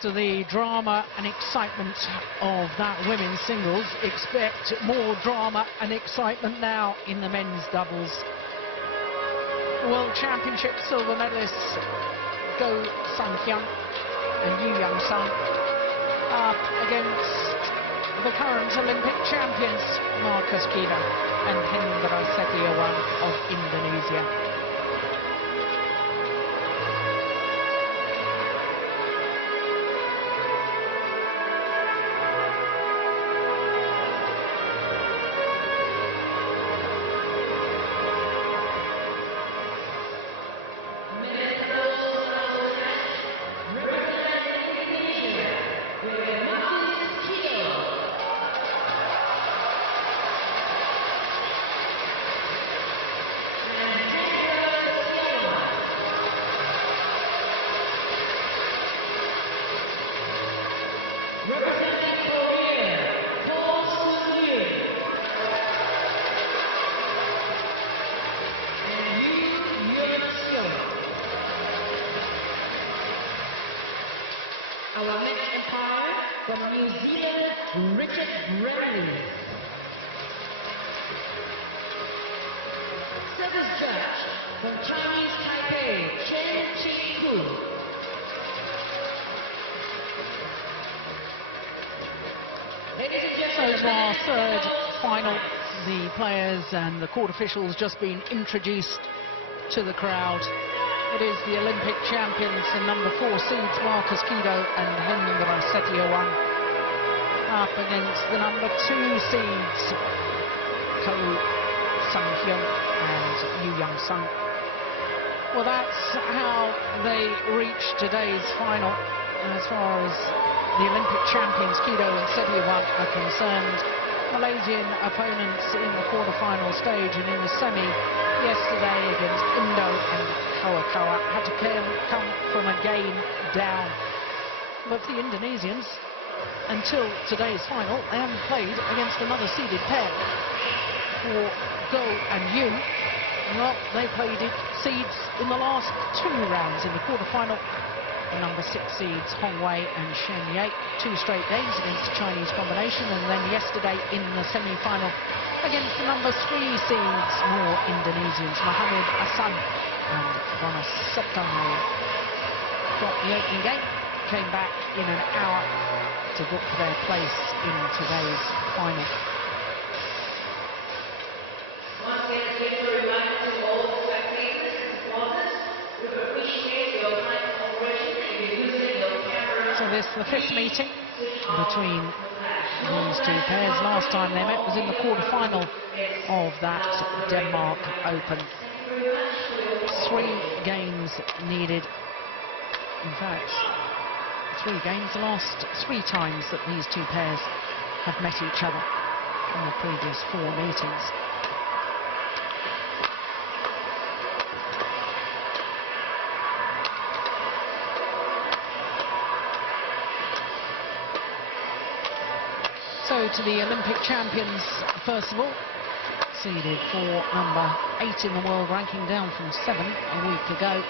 After the drama and excitement of that women's singles, expect more drama and excitement now in the men's doubles. World Championship silver medalists Hyun and Yeon up against the current Olympic champions Markis and Hendra H.Setiawan of Indonesia. Our next umpire from New Zealand, Richard Bradley. Service judge from Chinese Taipei, Chen Chi-Ku. So to our third final, the players and the court officials just been introduced to the crowd. It is the Olympic champions and number 4 seeds Markis and Hendra H.Setiawan up against the number 2 seeds Hyun and Yeon. Well, that's how they reached today's final. As far as the Olympic champions Kido and Setiawan are concerned, Malaysian opponents in the quarter-final stage and in the semi yesterday against Indo and Kawa had to come from a game down. But the Indonesians, until today's final, they haven't played against another seeded pair. For Go and Hyun, well, they played seeds in the last 2 rounds in the quarter-final. Number 6 seeds Hongwei and Shen Ye, 2 straight games against the Chinese combination, and then yesterday in the semi-final against the number 3 seeds, more Indonesians, Mohammed Hassan and Wanaseptai. Got the opening game, came back in an hour to book their place in today's final. Once again, a gentle reminder to all the spectators and supporters, we appreciate your kind cooperation and using your camera. So this is the 5th meeting between these 2 pairs. Last time they met was in the quarter-final of that Denmark Open. 3 games needed. In fact, 3 games the last 3 times that these 2 pairs have met each other in the previous 4 meetings. So to the Olympic champions, first of all, seeded for number 8 in the world ranking, down from 7 a week ago.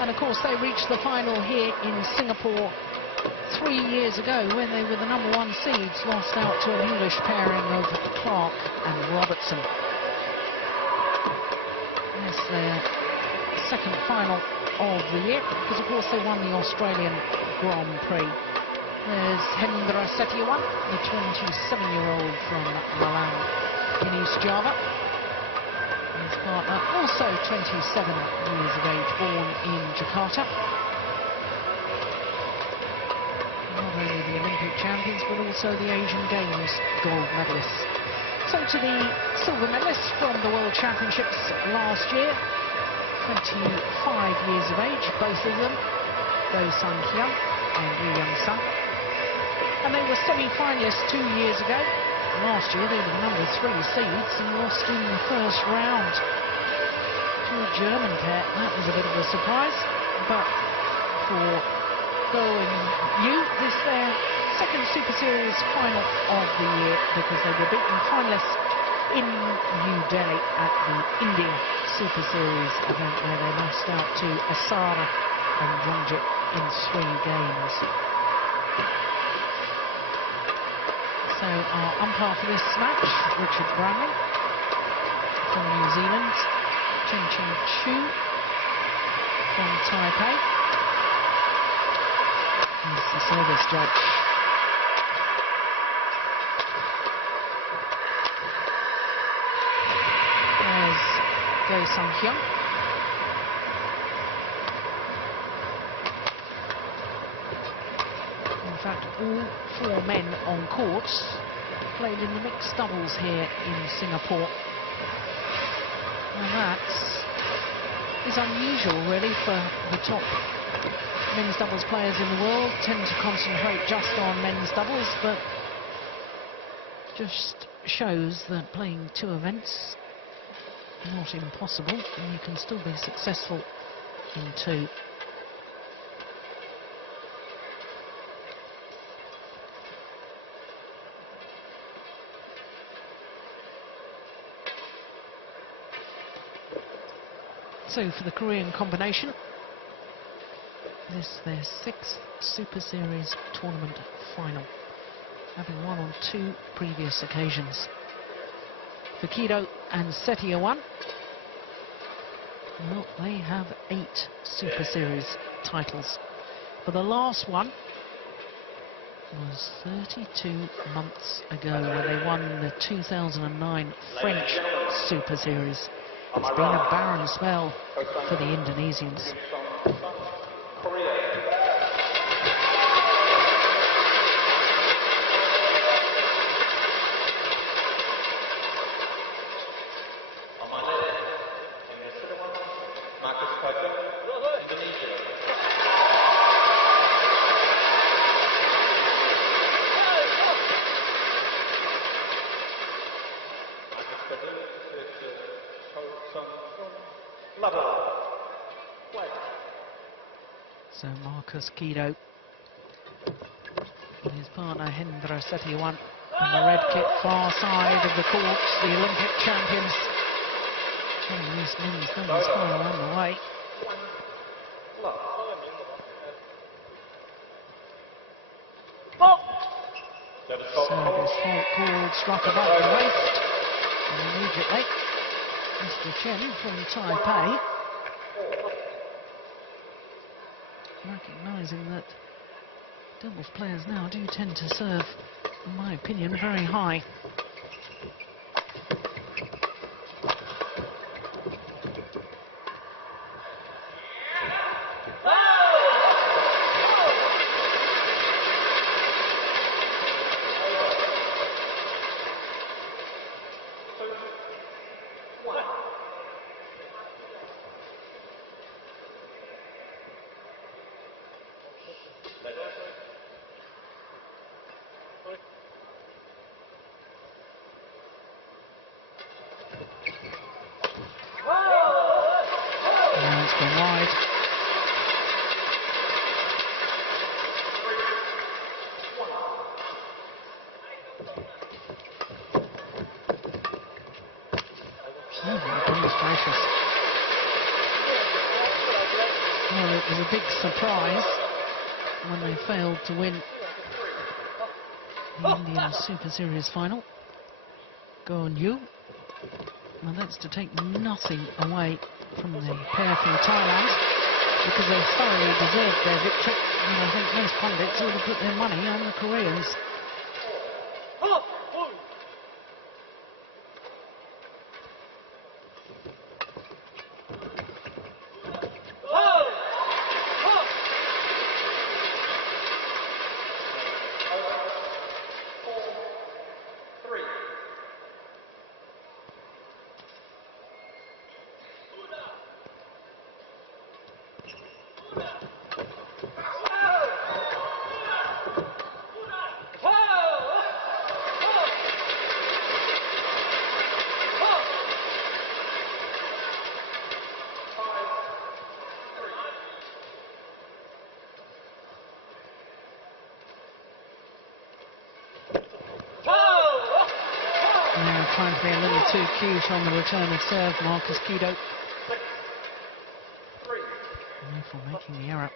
And of course they reached the final here in Singapore 3 years ago when they were the number 1 seeds, lost out to an English pairing of Clark and Robertson. Yes, their 2nd final of the year, because of course they won the Australian Grand Prix. There's Hendra H.Setiawan, the 27-year-old from Malang in East Java. His partner, also 27 years of age, born in Jakarta. Not only the Olympic champions, but also the Asian Games gold medalists. So to the silver medalists from the World Championships last year, 25 years of age, both of them, Hyun and Yeon. And they were semi-finalists 2 years ago. Last year they were the number 3 seeds and lost in the first round to a German pair. That was a bit of a surprise, but for Go and Yu, this is their 2nd Super Series final of the year, because they were beaten finalists in New Delhi at the India Super Series event, where they lost out to Asara and Ranjit in 3 games. So our umpire for this match, Richard Bramley from New Zealand, Ching Ching Chu from Taipei is the service judge. There's Hyun. In fact, all 4 men on court played in the mixed doubles here in Singapore. And that is unusual, really, for the top men's doubles players in the world. Tend to concentrate just on men's doubles, but just shows that playing 2 events not impossible, and you can still be successful in 2. So for the Korean combination, this is their 6th Super Series tournament final, having won on 2 previous occasions. For M.Kido and H.Setiawan, well, they have 8 Super Series titles. But the last one was 32 months ago, where they won the 2009 French Super Series. It's been a barren spell for the Indonesians. So M.Kido and his partner Hendra Setiawan on the red kit, far side of the court, the Olympic champions. Chinese men's doubles final on the way. Service fault called, struck above the waist, and immediately Mr. Chen from Taipei, recognising that doubles players now do tend to serve, in my opinion, very high. Now it's gone wide. Oh my goodness gracious. Well, it was a big surprise when they failed to win the Indian Super Series final. Go on you. Well, that's to take nothing away from the pair from Thailand, because they thoroughly deserved their victory, and I think most pundits would have put their money on the Koreans. Now trying to be a little too cute on the return of serve, M.Kido. Therefore making the error.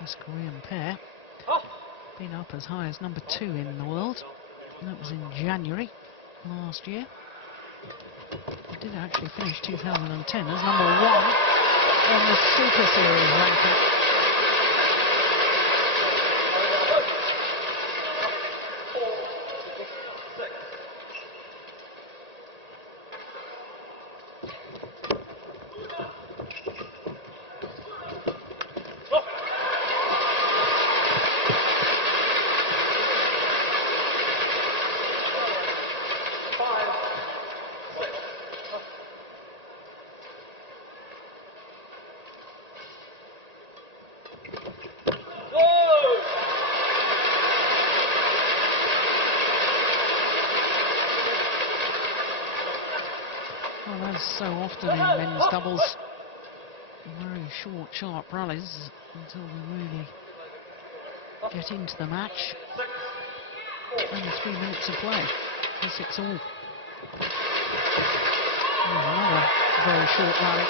This Korean pair been up as high as number 2 in the world. That was in January last year. He did actually finish 2010 as number 1 on the Super Series ranking. Well, as so often in men's doubles, very short, sharp rallies until we really get into the match. Only 3 minutes of play for 6 all. Here's another very short rally.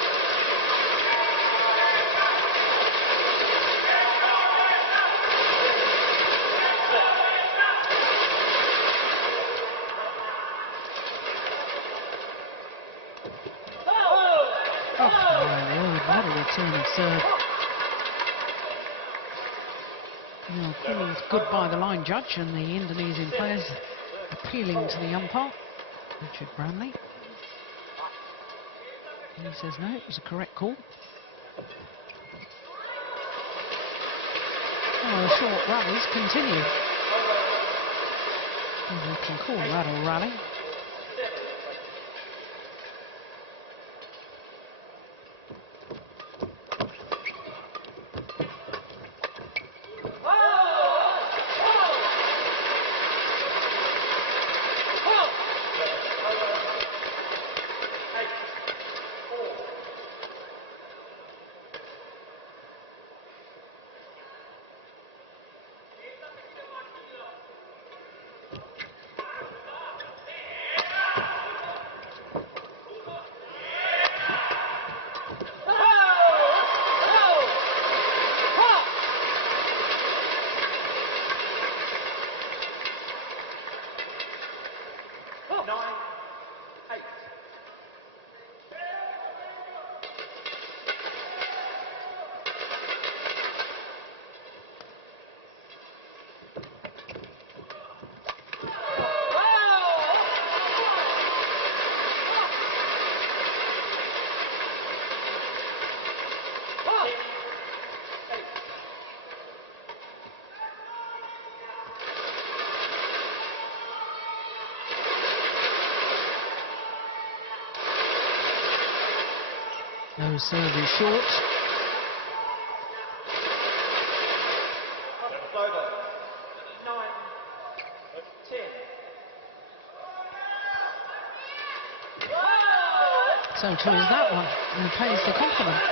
Oh, my word, what a return of serve. Now, called good by the line judge and the Indonesian players appealing to the umpire, Richard Branley. And he says no, it was a correct call. Well, the short rallies continue. If you can call that a rally. No serve is short. So too is that one, and he pays the compliment.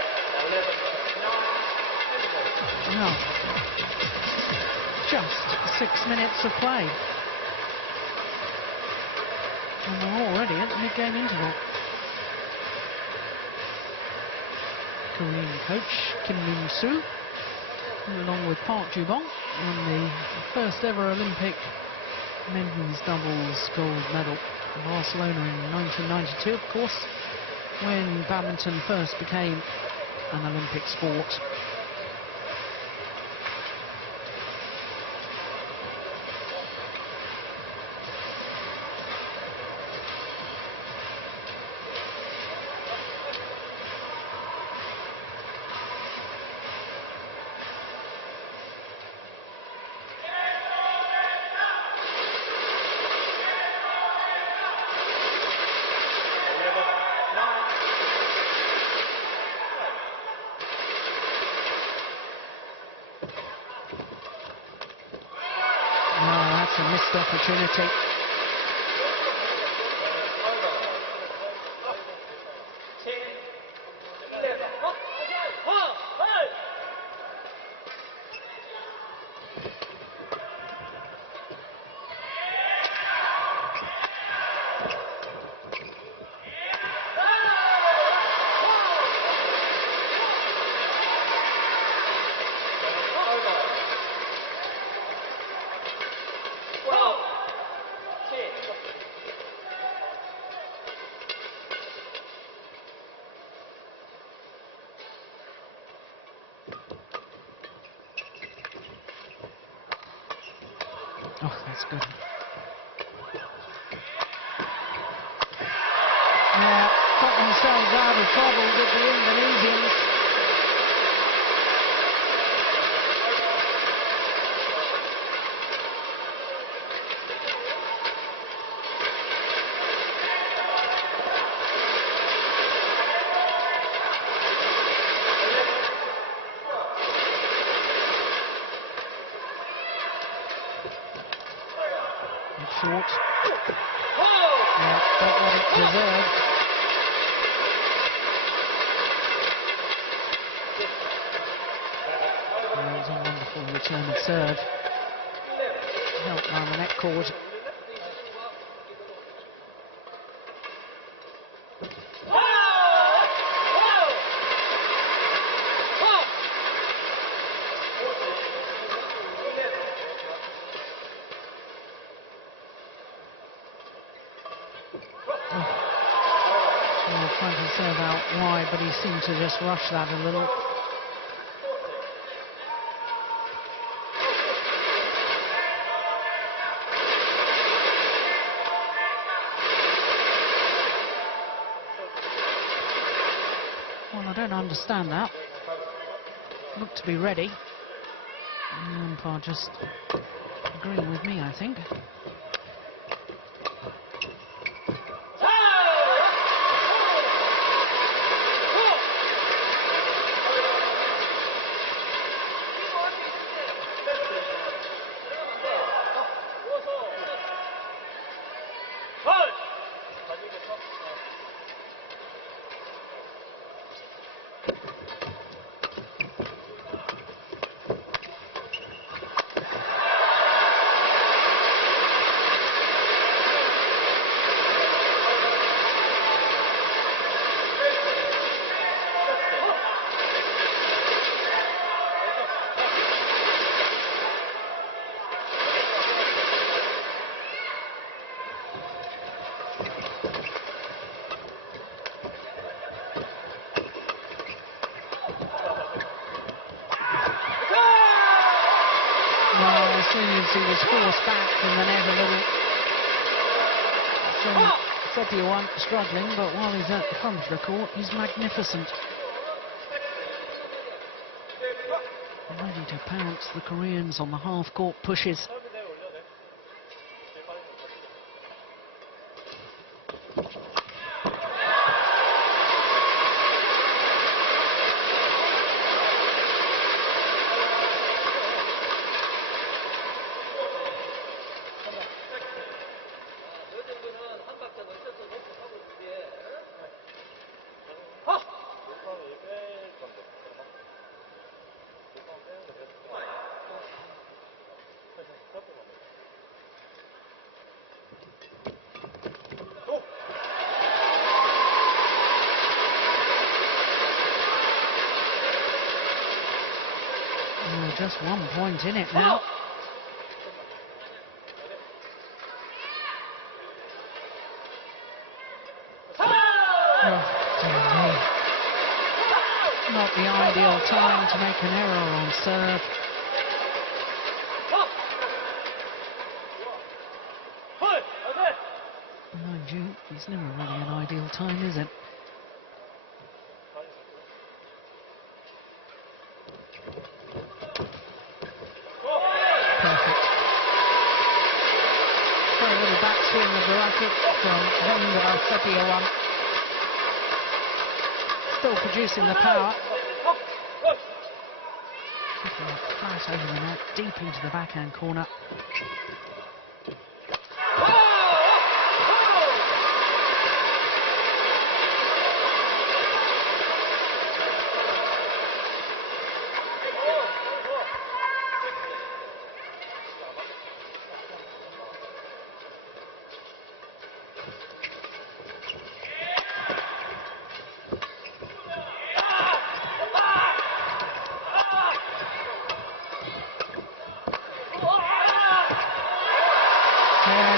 Well, just 6 minutes of play. And we're already at the mid-game interval. Korean coach Kim Min-soo, along with Park Ju-bong, won the first ever Olympic men's doubles gold medal in Barcelona in 1992, of course, when badminton first became an Olympic sport. A missed opportunity. Oh, that's good. Yeah, got themselves out of trouble with the Indonesians. Short. Yeah, got what it deserved. And that was a wonderful return of serve. Helped by the net cord. Trying to serve out wide, but he seemed to just rush that a little. Well, I don't understand that. Looked to be ready. The umpire just agreeing with me, I think. Well, as soon as he was forced back from the net a little, H.Setiawan struggling, but while he's at the front of the court, he's magnificent. Ready to pounce the Koreans on the half-court pushes. Just 1 point in it now. Oh, dear me. Not the ideal time to make an error on serve. Mind you, it's never really an ideal time, is it? Perfect. Very little backswing of the racket from Hendra H.Setiawan. Still producing the power. Kicking it flat over the net, deep into the backhand corner.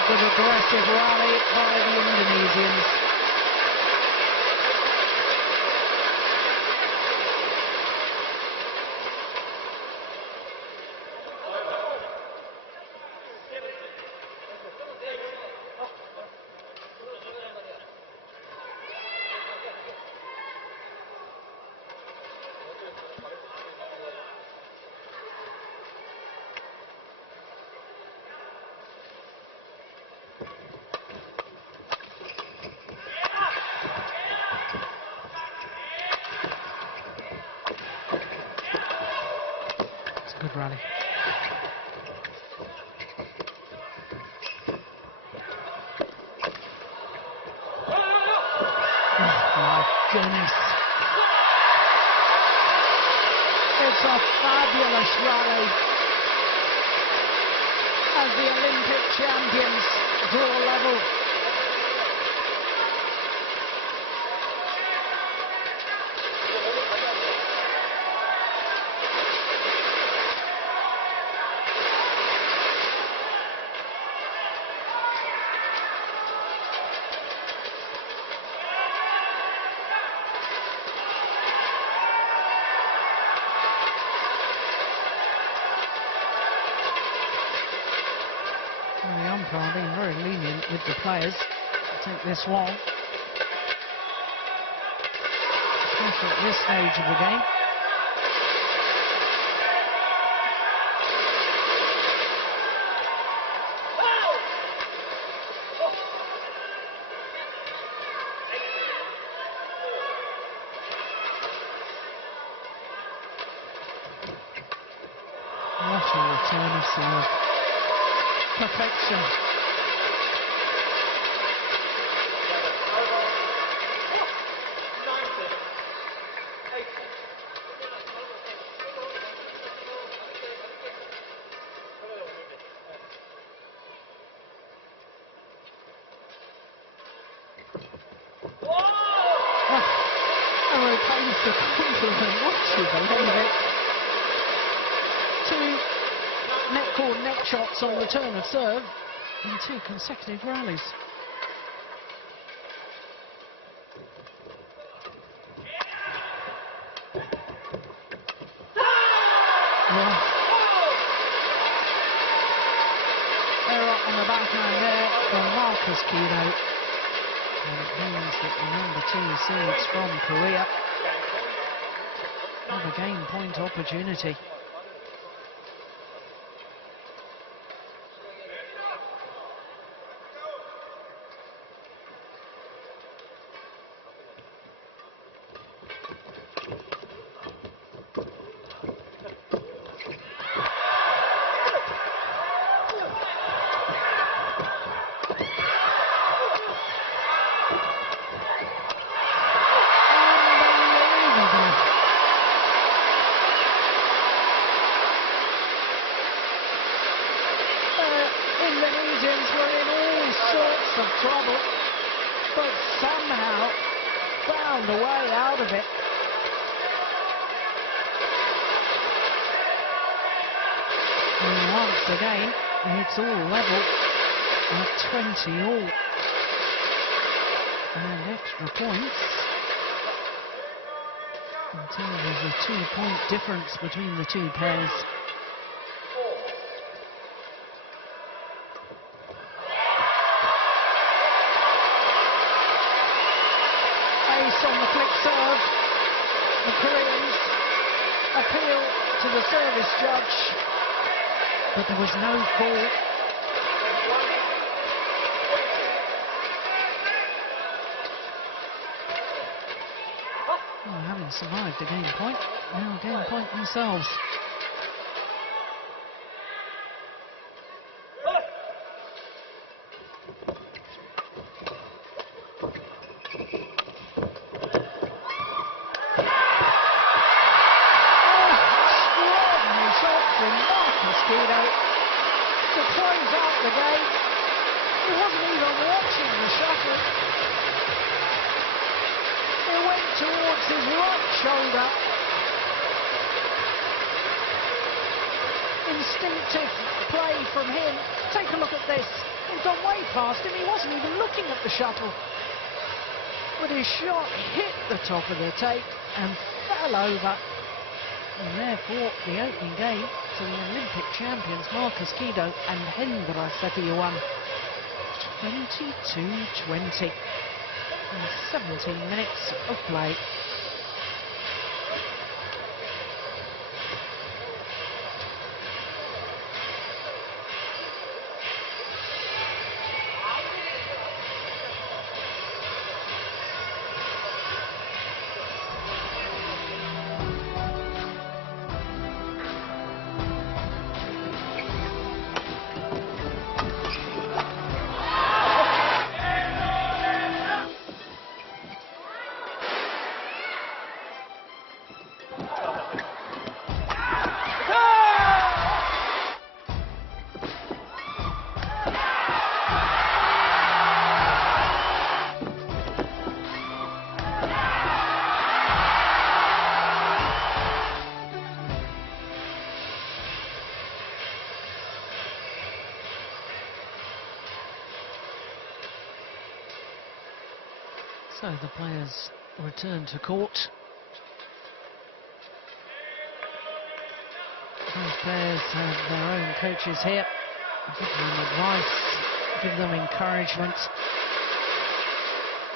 Good aggressive rally by the Indonesians. Good rally. Oh my goodness. It's a fabulous rally as the Olympic champions draw level. The umpire being very lenient with the players to take this long, especially at this stage of the game. What a return of serve. Perfection. Oh, it pays the compliment, would you believe it? Two net-cord net shots on return of serve in 2 consecutive rallies. Well, error on the backhand there from Markis Kido. And it means that the number 2 seeds from Korea have a game point opportunity. Indonesians were in all sorts of trouble, but somehow found a way out of it. And once again, it's all level at 20 all. And extra points until there's a 2-point difference between the two pairs. On the flick serve, the Koreans appeal to the service judge, but there was no call. Well, having survived the game point, now game point themselves. To close out the game. He wasn't even watching the shuttle. It went towards his right shoulder. Instinctive play from him. Take a look at this. He's gone way past him. He wasn't even looking at the shuttle. But his shot hit the top of the tape and fell over. And therefore, the opening game to the Olympic champions Markis Kido and Hendra H.Setiawan, 22-20 in 17 minutes of play. So the players return to court. Both players have their own coaches here, give them advice, give them encouragement.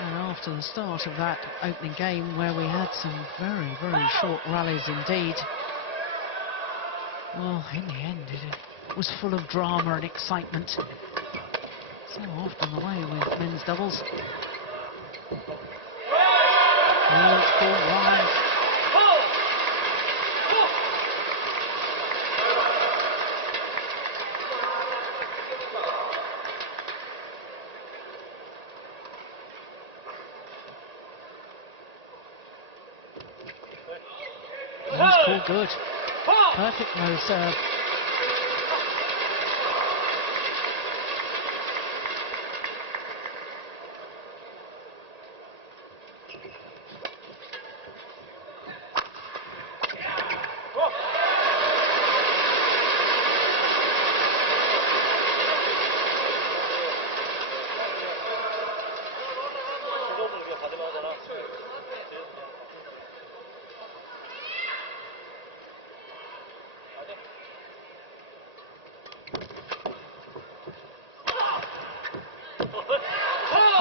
And after the start of that opening game, where we had some very, very short rallies indeed, well, in the end, it was full of drama and excitement. So often the way with men's doubles. It's called wide. It's called good. Perfect low serve.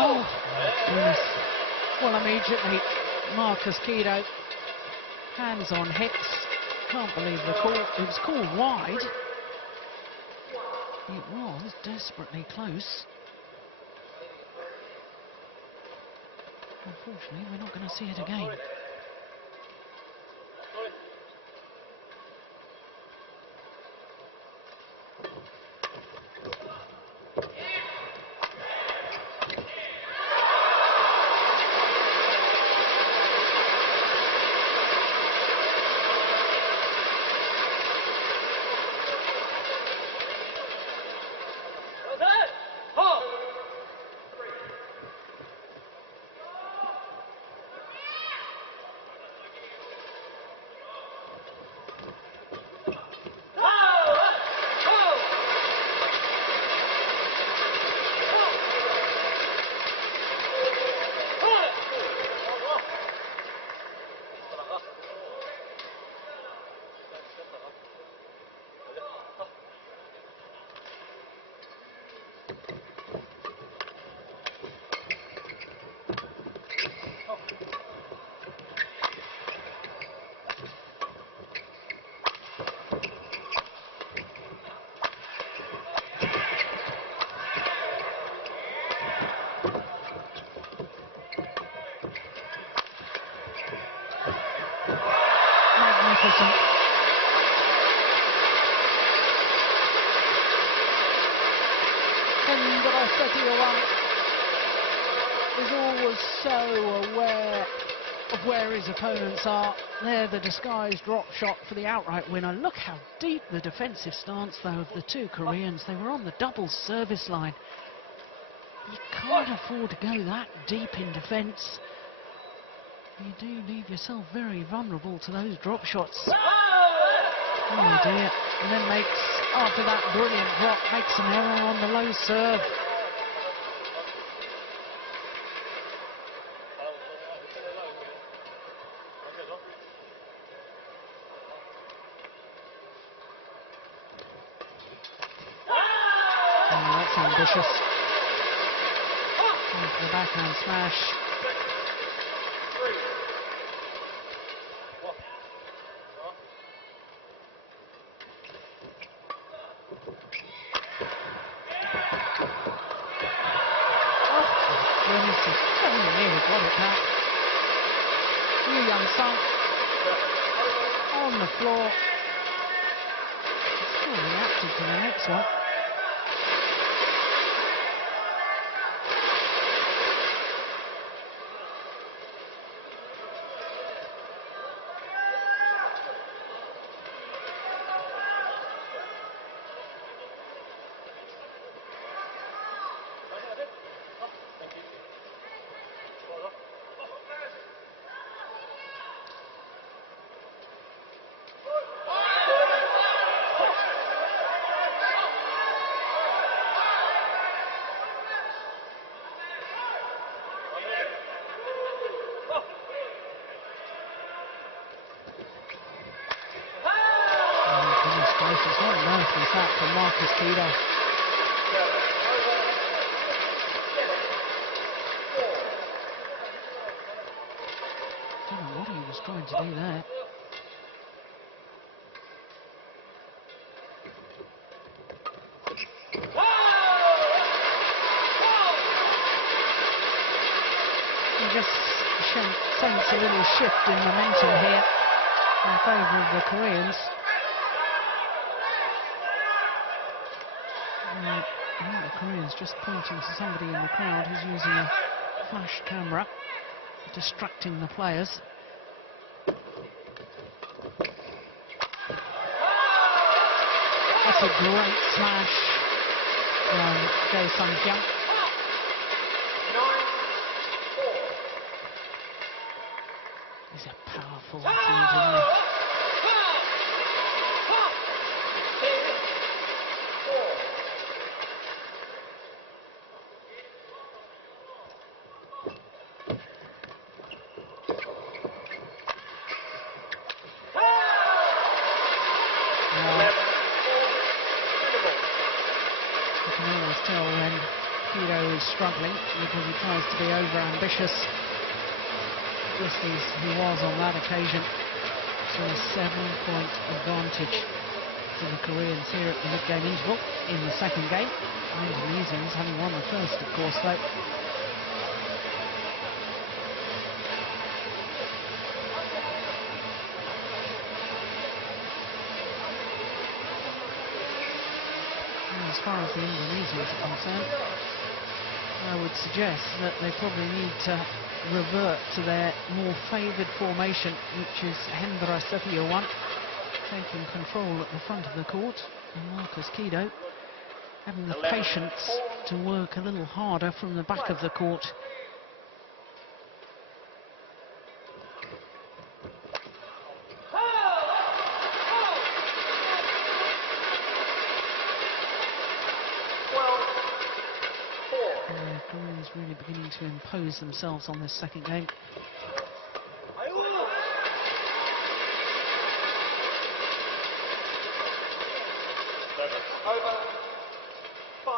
Oh, goodness. Well, immediately, M.Kido, hands on hips. Can't believe the call. It was called wide. It was desperately close. Unfortunately, we're not going to see it again. Magnificent. H.Setiawan is always so aware of where his opponents are. There, the disguised drop shot for the outright winner. Look how deep the defensive stance, though, of the two Koreans. They were on the double service line. You can't afford to go that deep in defence. You do leave yourself very vulnerable to those drop shots. Oh dear. And then makes, after that brilliant drop, makes an error on the low serve. Oh, that's ambitious. Into the backhand smash. Got it back. Yeon on the floor. Still reacted to the next one. Markis. Don't know what he was trying to do there. You just sense a little shift in momentum here in favour of the Koreans. I think the Koreans just pointing to somebody in the crowd who's using a flash camera, distracting the players. That's a great smash from Hyun. He's a powerful athlete, isn't he? Tell when M.Kido is struggling because he tries to be over-ambitious, just as he was on that occasion. So a 7-point advantage for the Koreans here at the mid-game interval in the second game. The Indonesians having won the first, of course, though. As far as the Indonesians are concerned, I would suggest that they probably need to revert to their more favoured formation, which is Hendra taking control at the front of the court, and M.Kido having the patience to work a little harder from the back of the court. Koreans really beginning to impose themselves on this second game. Over 5-12.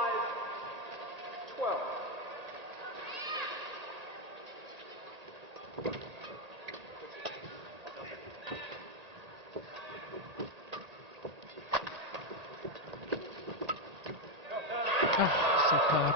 Oh, superb.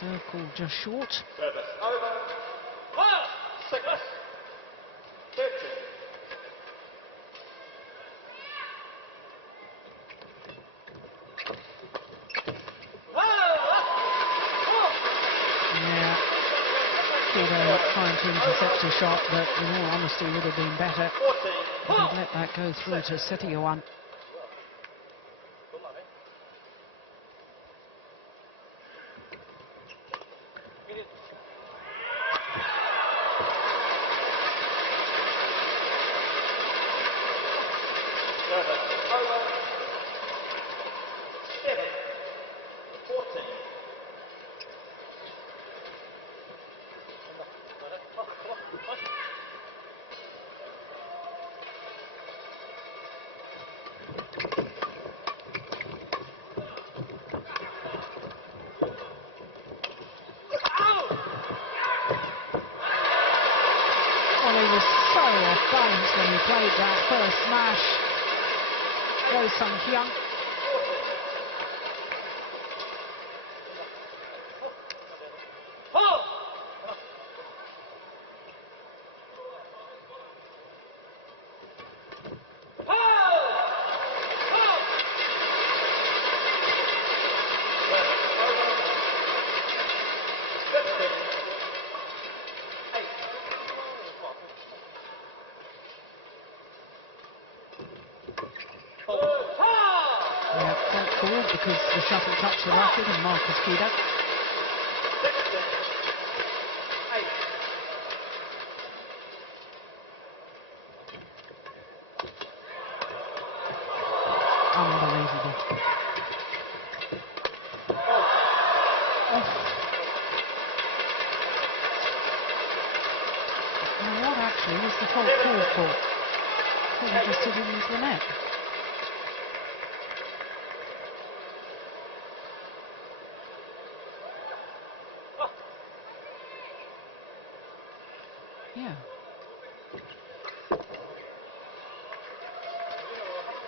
Serve called just short. Service over. 6, 13. Yeah, M.Kido trying to intercept a shot that, in all honesty, would have been better if he'd let that go through to H.Setiawan. Well, he was so off balance when he played that first smash. Hyun. Yeah, point forward because the shuttle touched the racket and M.Kido. Now, what actually was the fault called for? I thought he just hit it into the net. Yeah.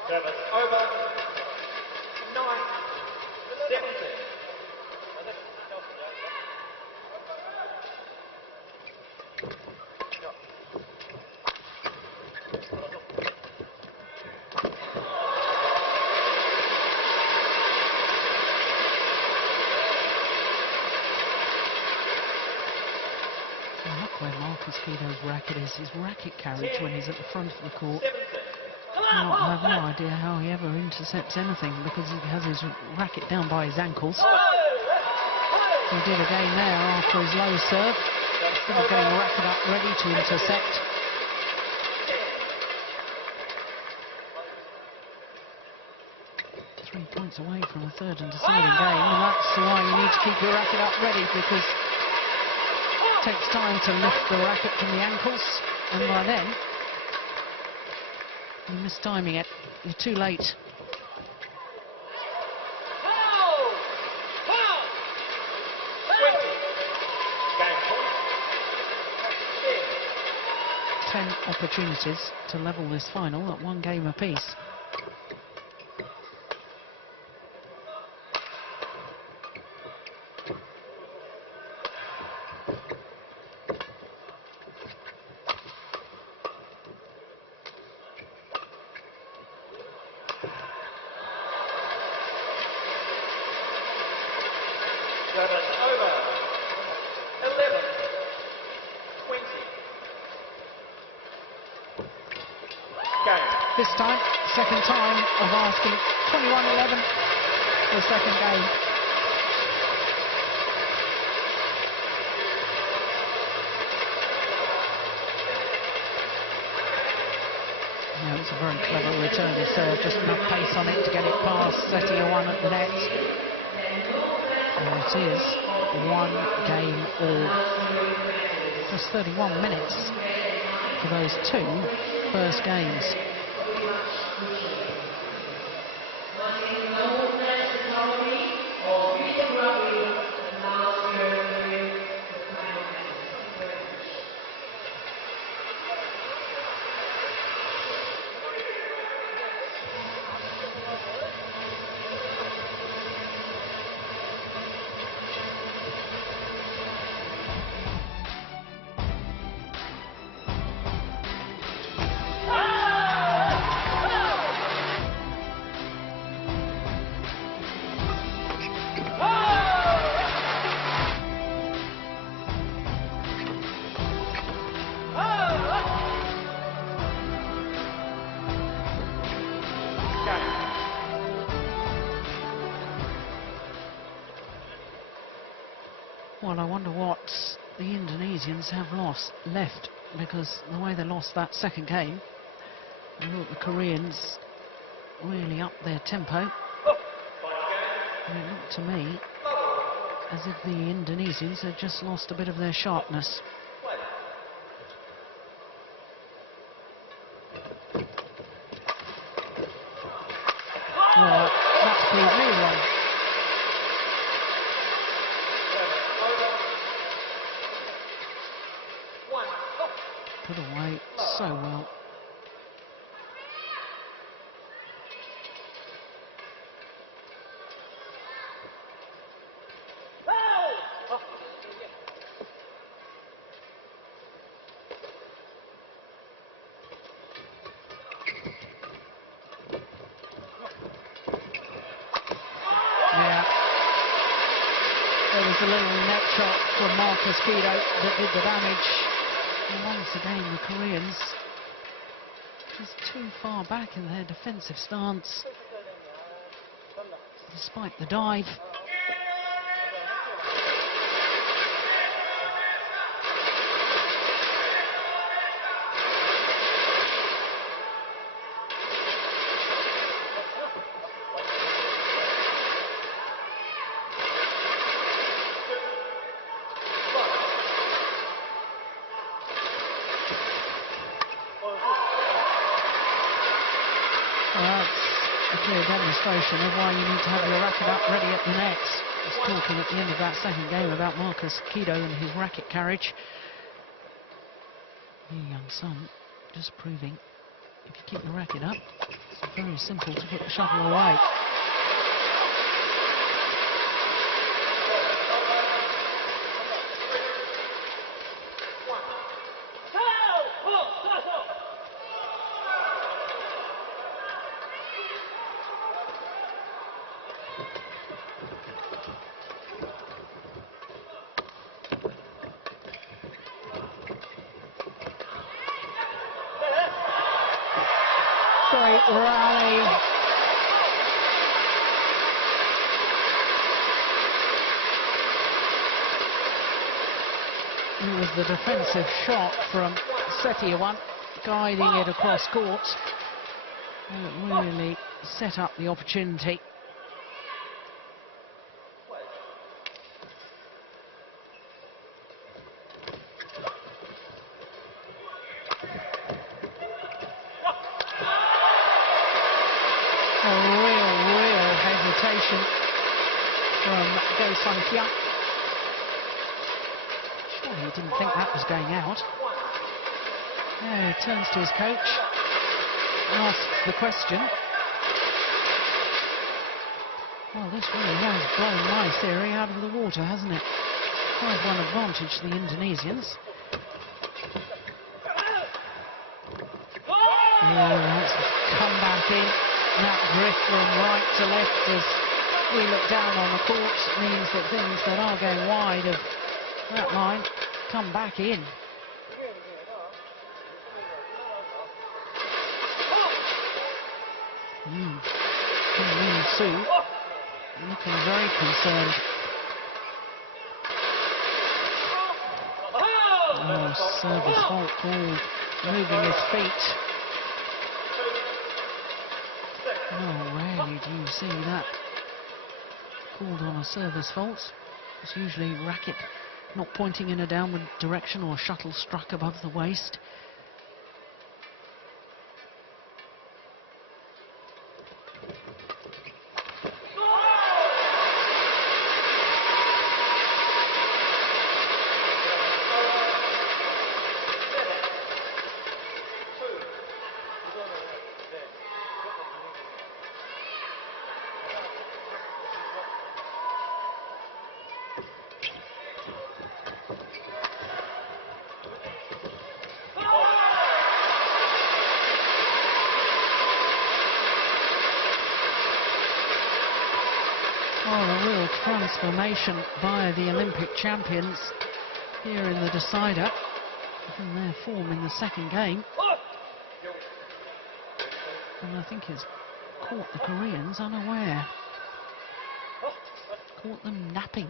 Service over. 9-17. Look where M.Kido's racket is. His racket carriage when he's at the front of the court. I have no idea how he ever intercepts anything because he has his racket down by his ankles. He did again there after his low serve. Instead of getting racket up ready to intercept. Three points away from a third and deciding game, and that's why you need to keep your racket up ready, because it takes time to lift the racket from the ankles, and by then you're mistiming it. You're too late. Ten opportunities to level this final at one game apiece. This time, second time of asking 21-11 for the second game. Yeah, it was a very clever return. He served just enough pace on it to get it past H.Setiawan at the net. And it is one game all. Just 31 minutes for those two first games. Well, I wonder what the Indonesians have left, because the way they lost that second game, I thought the Koreans really upped their tempo. And it looked to me as if the Indonesians had just lost a bit of their sharpness. Well, that's proved me wrong. Put away so well. Yeah. There was a little net shot from M.Kido that did the damage. And once again, the Koreans just too far back in their defensive stance, despite the dive. That's a clear demonstration of why you need to have your racket up ready at the nets. I was talking at the end of that second game about H.Setiawan and his racket carriage. Young Sung just proving if you keep your racket up, it's very simple to put the shuttle away. Great rally. It was the defensive shot from Setiawan, guiding it across court. It really set up the opportunity. Real hesitation from Hyun. Sure, he didn't think that was going out. Yeah, he turns to his coach, asks the question. Well, this really has blown my theory out of the water, hasn't it? 5-1 advantage to the Indonesians. Oh, that's come back in. That drift from right to left as we look down on the court means that things that are going wide of that line come back in. Sue looking very concerned. Oh, service fault called, moving his feet. Oh, rarely do you see that called on a service fault. It's usually racket not pointing in a downward direction or shuttle struck above the waist. Transformation by the Olympic champions here in the decider from their form in the second game, and I think it's caught the Koreans unaware, caught them napping.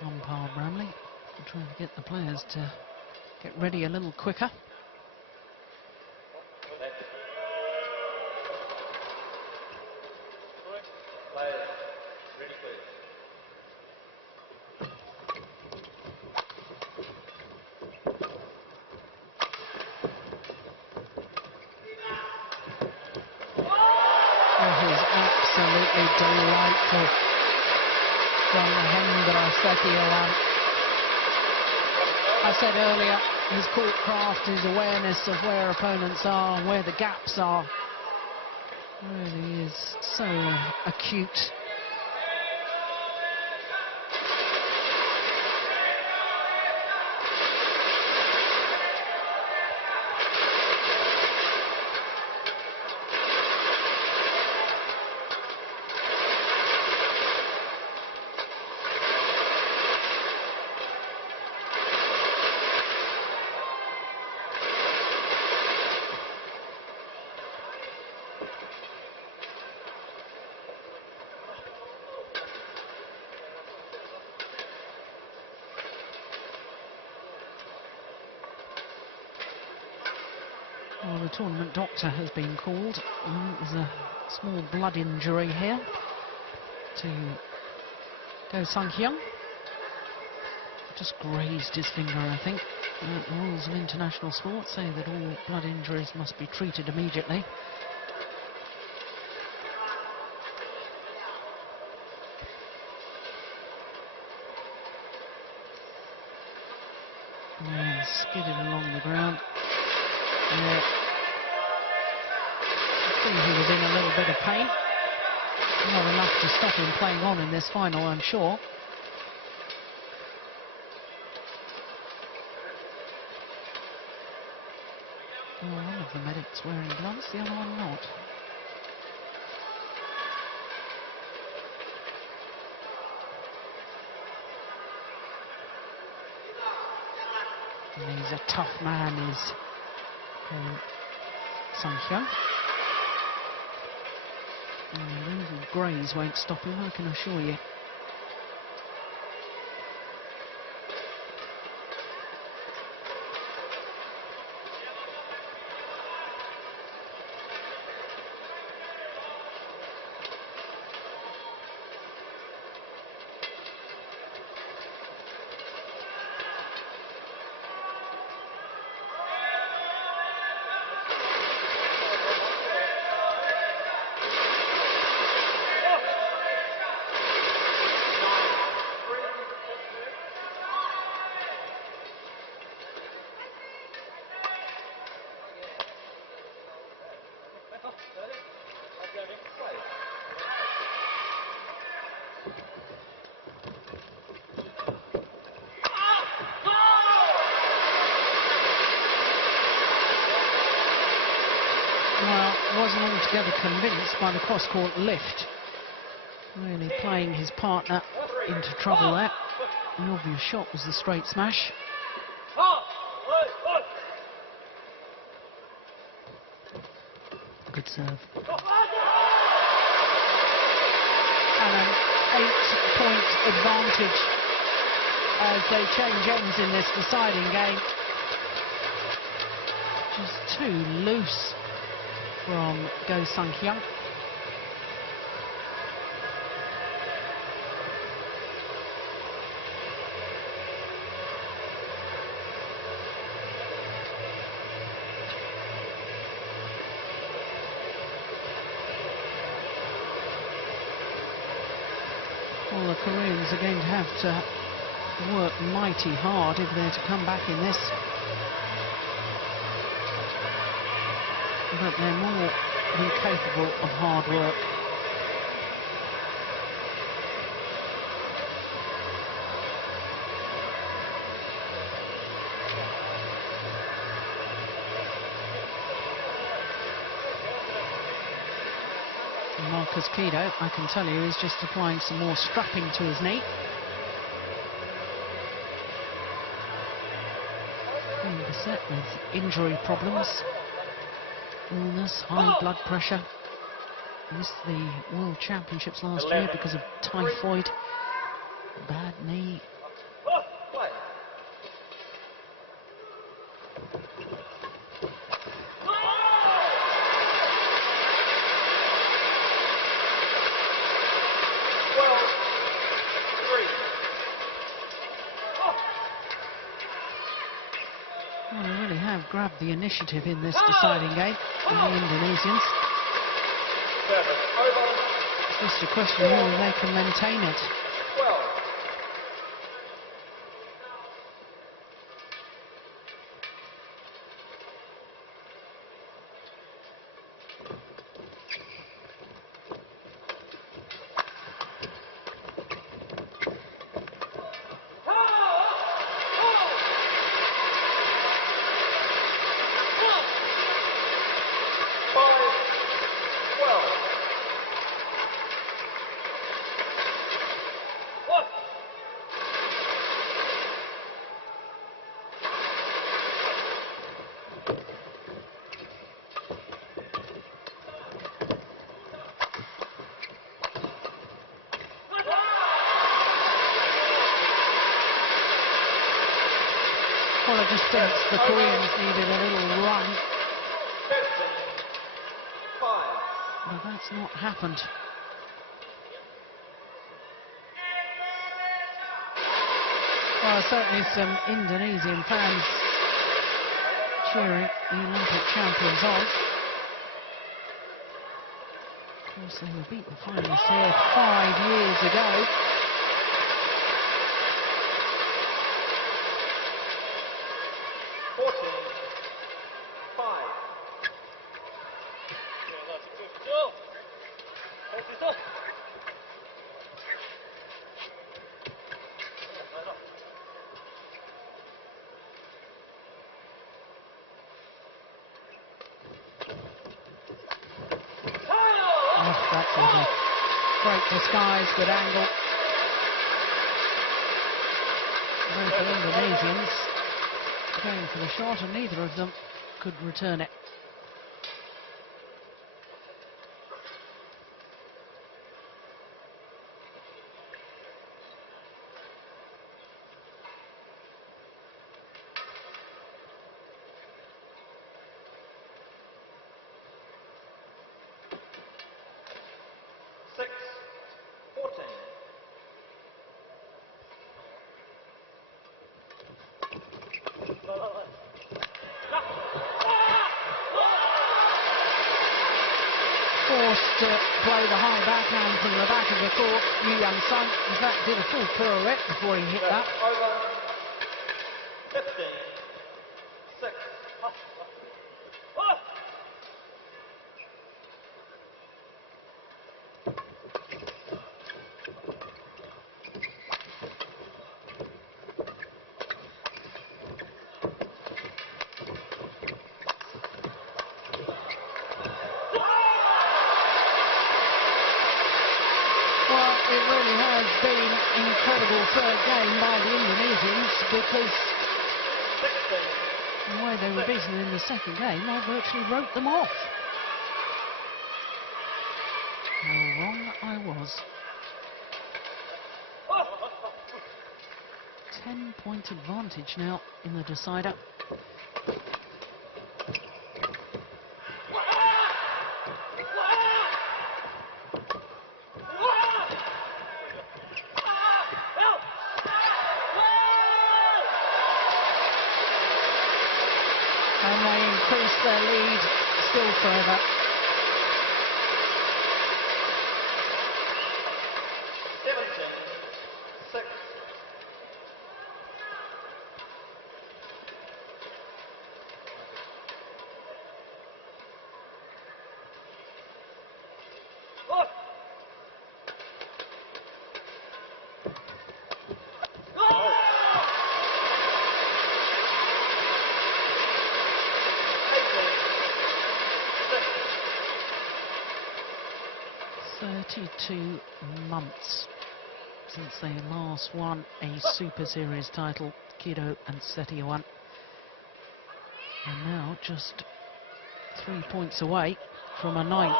Umpire Bramley trying to get the players to get ready a little quicker. That is absolutely delightful from Hendra Setiawan. I said earlier, his court craft, his awareness of where opponents are, where the gaps are, really is so acute. Well, the tournament doctor has been called. There's a small blood injury here to Hyun. Just grazed his finger, I think. The rules of international sport say that all blood injuries must be treated immediately. And skidded along the ground. Yeah. I think he was in a little bit of pain. Not enough to stop him playing on in this final, I'm sure. Well, one of the medics wearing gloves, the other one not. And he's a tough man, is Seong. And a little graze won't stop him, I can assure you. Well, wasn't altogether convinced by the cross-court lift. Really playing his partner into trouble there. The obvious shot was the straight smash. Good serve. And an 8-point advantage as they change ends in this deciding game. Just too loose from Seong. Well, the Koreans are going to have to work mighty hard if they're to come back in this. But they're more than capable of hard work. M.Kido, I can tell you, is just applying some more strapping to his knee. And beset with injury problems. Illness, high blood pressure. Missed the World Championships last year because of typhoid. Bad knee. Well, they really have grabbed the initiative in this deciding game from the Indonesians. It's just a question of whether they can maintain it. Well, I just think the Koreans needed a little run But that's not happened. Well, certainly some Indonesian fans cheering the Olympic champions on. Of course, they were beaten finalists here 5 years ago. That's lovely. Great disguise, good angle. Both the Indonesians going for the shot, and neither of them could return it. Forced to play the high backhand from the back of the court. Yeon, in fact, did a full pirouette before he hit that. It really has been an incredible third game by the Indonesians, because the way they were beaten in the second game, they virtually wrote them off. How wrong I was. 10-point advantage now in the decider. And they increase their lead still further. Two months since they last won a Super Series title, Kido and H.Setiawan. And now just 3 points away from a 9th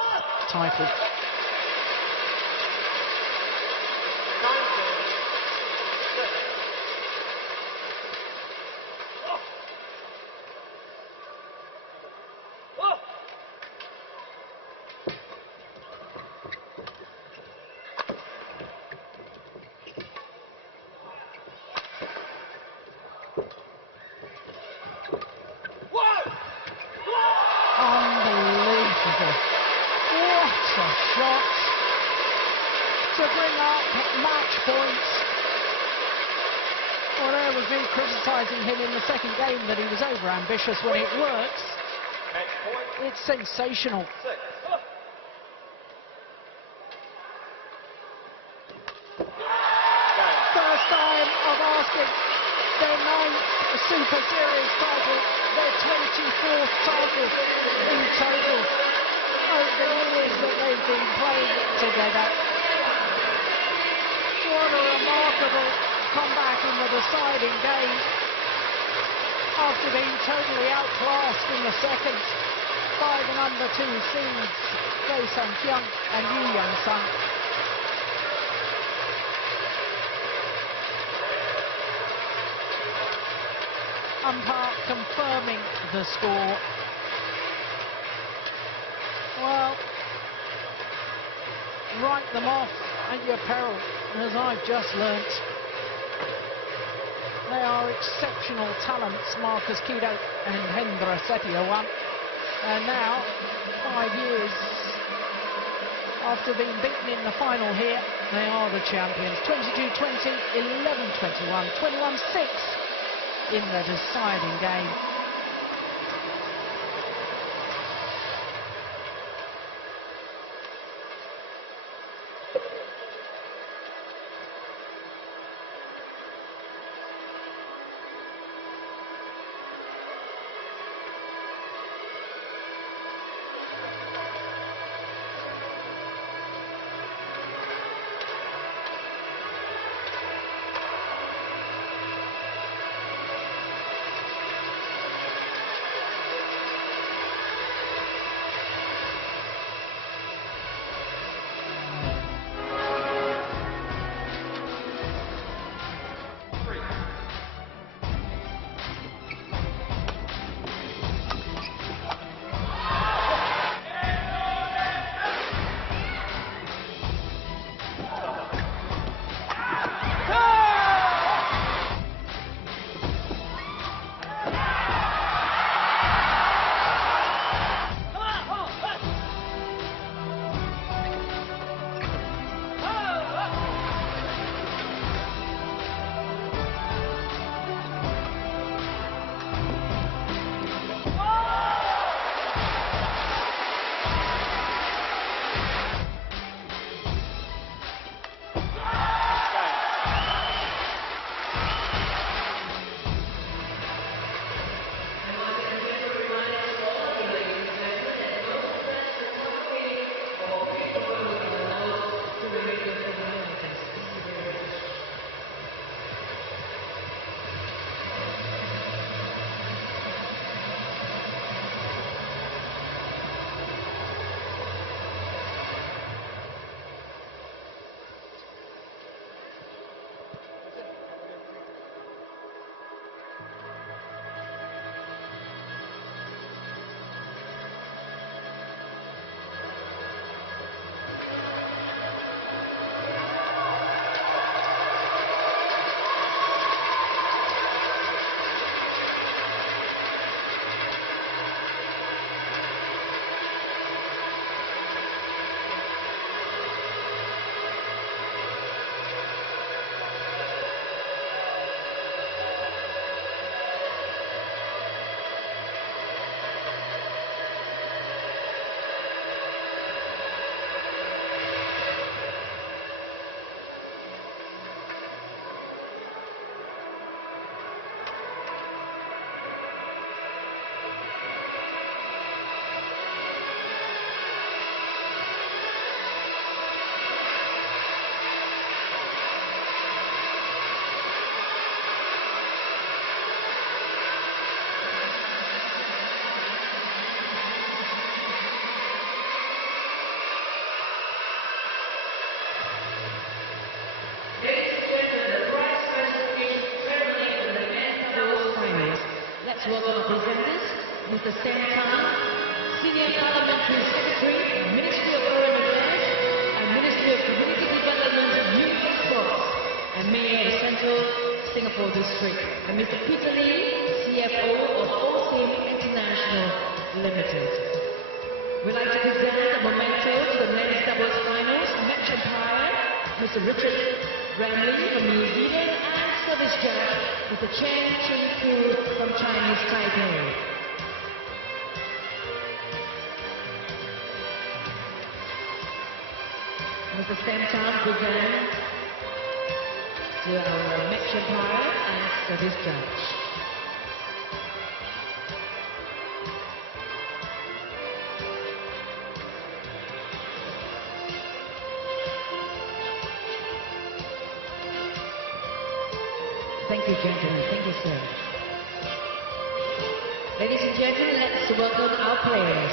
title. To bring up match points. Well, there was me criticising him in the second game that he was over-ambitious. When it works, it's sensational. First time of asking their 9th Super Series title, their 24th title in total over the years that they've been playing together. What a remarkable comeback in the deciding game after being totally outclassed in the second by the number 2 seeds, Hyun and Yeon. Umpire confirming the score. Well, write them off at your peril, as I've just learnt. They are exceptional talents, Markis Kido and Hendra H.Setiawan. And now, 5 years after being beaten in the final here, they are the champions. 22-20, 11-21, 21-6 in the deciding game. Let's welcome our presenters, Mr. Seong, Senior Parliamentary Secretary, Ministry of Foreign Affairs and Ministry of Community Development, Youth and Sports, and Mayor of Central Singapore District, and Mr. Peter Lee, CFO of All-Team International Limited. We'd like to present a memento to the men's doubles finals match umpire, Mr. Richard Ramley from New Zealand, and service judge, Mr. Chen Ching-Fu from Chinese Taipei. Mr. Sam Chan presents to our match umpire and service judge. Thank you, gentlemen. Thank you, sir. Ladies and gentlemen, let's welcome our players.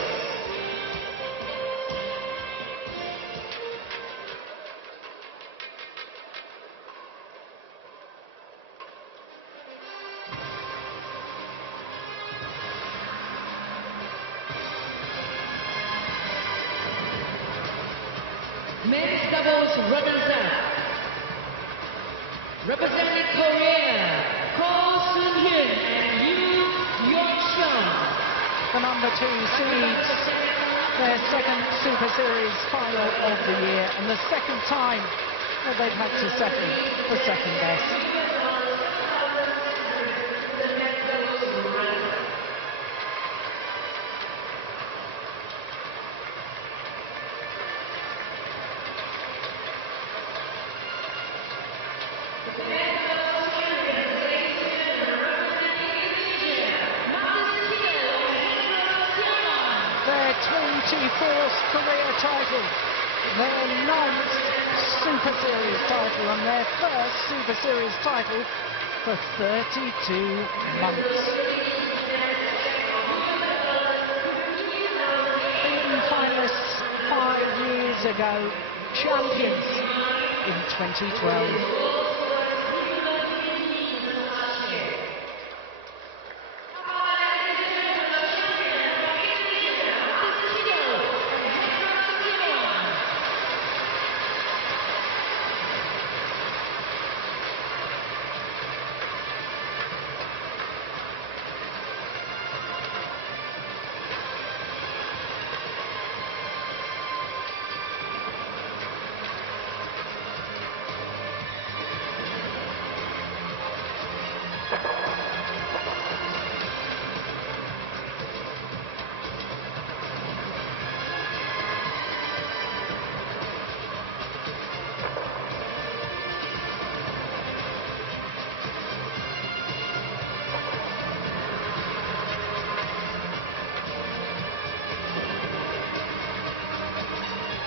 Men's doubles runners-up. Representing Korea, Hyun and Yeon. The number 2 seeds, their second Super Series final of the year, and the second time that they've had to settle for second best. Their 24th career title, their 9th Super Series title, and their first Super Series title for 32 months. Beaten finalists 5 years ago, champions in 2012.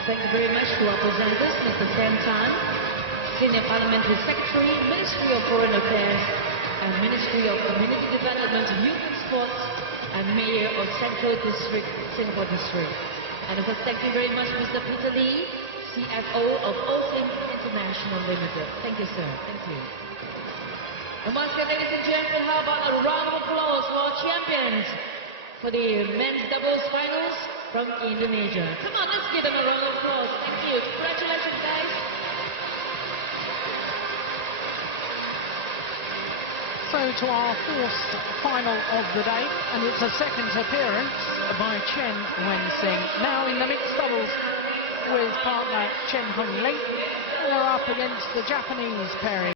Thank you very much to our presenters, Mr. Seong, Senior Parliamentary Secretary, Ministry of Foreign Affairs and Ministry of Community Development, Youth and Sports, and Mayor of Central District, Singapore District. And of course, thank you very much, Mr. Peter Lee, CFO of Ocean International Limited. Thank you, sir. Thank you. And once again, ladies and gentlemen, how about a round of applause for our champions for the men's doubles finals from Indonesia. Come on, let's give them a round of applause. Thank you. Congratulations, guys. So to our 4th final of the day, and it's a second appearance by Chen Wen-Sing. Now in the mixed doubles with partner Chen Hong-Ling, and they're up against the Japanese pairing.